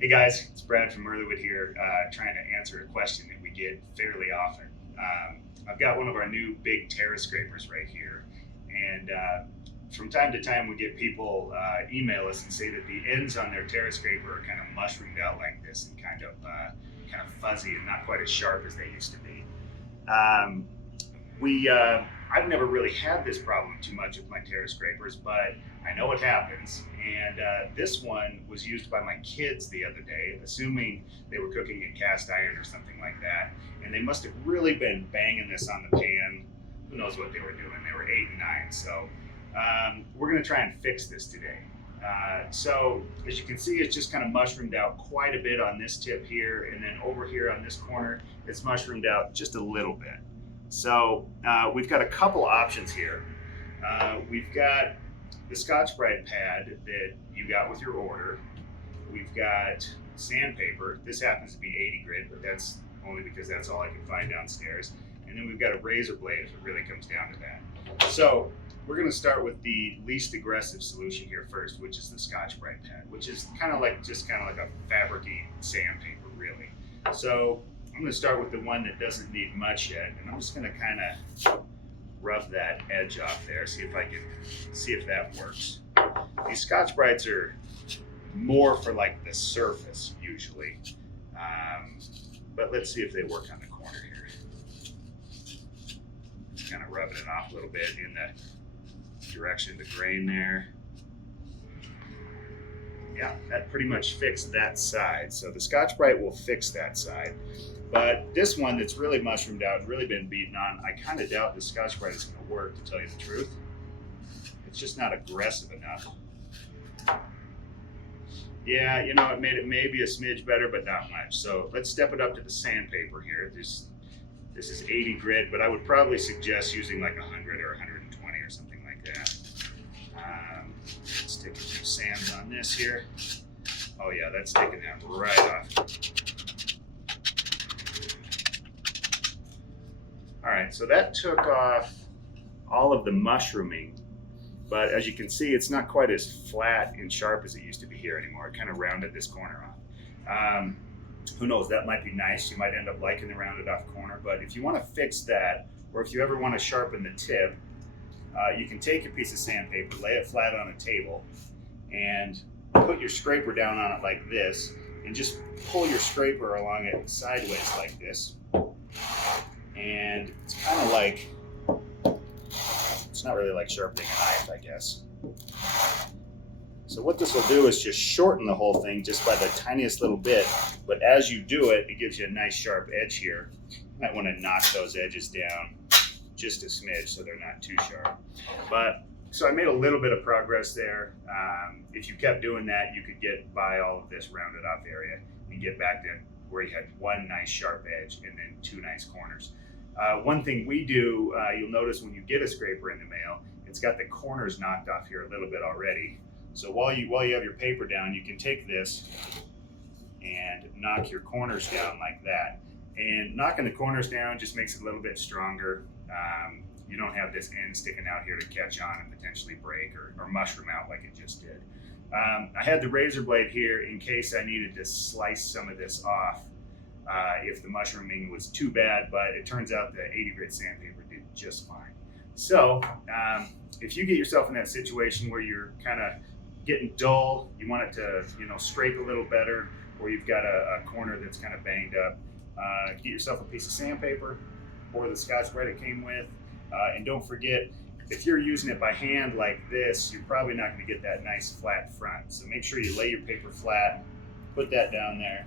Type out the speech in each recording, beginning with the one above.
Hey guys, it's Brad from Earlywood here, trying to answer a question that we get fairly often. I've got one of our new big terrace scrapers right here, and from time to time we get people email us and say that the ends on their terrace scraper are kind of mushroomed out like this and kind of fuzzy and not quite as sharp as they used to be. Um, I've never really had this problem too much with my terrace scrapers, but I know it happens. And this one was used by my kids the other day, assuming they were cooking in cast iron or something like that. And they must have really been banging this on the pan. Who knows what they were doing? They were 8 and 9. So we're going to try and fix this today. So as you can see, it's just kind of mushroomed out quite a bit on this tip here, and then over here on this corner, it's mushroomed out just a little bit. So we've got a couple options here. We've got the Scotch-Brite pad that you got with your order. We've got sandpaper. This happens to be 80 grit, but that's only because that's all I can find downstairs. And then we've got a razor blade if it really comes down to that. So we're going to start with the least aggressive solution here first, which is the Scotch-Brite pad, which is kind of like a fabric-y sandpaper, really. So I'm going to start with the one that doesn't need much yet, and I'm just going to kind of rub that edge off there, see if that works. These Scotch-Brites are more for like the surface usually, but let's see if they work on the corner here. Just kind of rubbing it off a little bit in the direction of the grain there. Yeah, that pretty much fixed that side. So the Scotch-Brite will fix that side. But this one that's really mushroomed out and really been beaten on, I kind of doubt the Scotch-Brite is going to work, to tell you the truth. It's just not aggressive enough. Yeah, you know, it made it maybe a smidge better, but not much. So let's step it up to the sandpaper here. This is 80 grit, but I would probably suggest using like 100 or 120 or something like that. Let's stick a few sands on this here. Oh yeah, that's taking that right off. All right, so that took off all of the mushrooming, but as you can see, it's not quite as flat and sharp as it used to be here anymore. It kind of rounded this corner off. Who knows, that might be nice. You might end up liking the rounded off corner, but if you want to fix that, or if you ever want to sharpen the tip, you can take a piece of sandpaper, lay it flat on a table, and put your scraper down on it like this, and just pull your scraper along it sideways like this. And it's kind of like, it's not really like sharpening a knife, I guess. So what this will do is just shorten the whole thing just by the tiniest little bit, but as you do it, it gives you a nice sharp edge here. You might want to knock those edges down just a smidge so they're not too sharp. But so I made a little bit of progress there. If you kept doing that, you could get by all of this rounded off area and get back to where you had one nice sharp edge and then two nice corners. One thing we do, you'll notice when you get a scraper in the mail, it's got the corners knocked off here a little bit already. So while you have your paper down, you can take this and knock your corners down like that. And knocking the corners down just makes it a little bit stronger. You don't have this end sticking out here to catch on and potentially break or mushroom out like it just did. I had the razor blade here in case I needed to slice some of this off if the mushrooming was too bad, but it turns out the 80 grit sandpaper did just fine. So if you get yourself in that situation where you're kind of getting dull, you want it to scrape a little better, or you've got a corner that's kind of banged up, get yourself a piece of sandpaper or the Scotch-Brite it came with, and don't forget, if you're using it by hand like this, you're probably not going to get that nice flat front. So make sure you lay your paper flat, put that down there,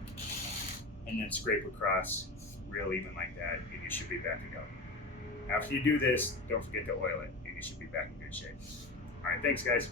and then scrape across real even like that, and you should be back to go. After you do this, don't forget to oil it, and you should be back in good shape. All right, thanks guys.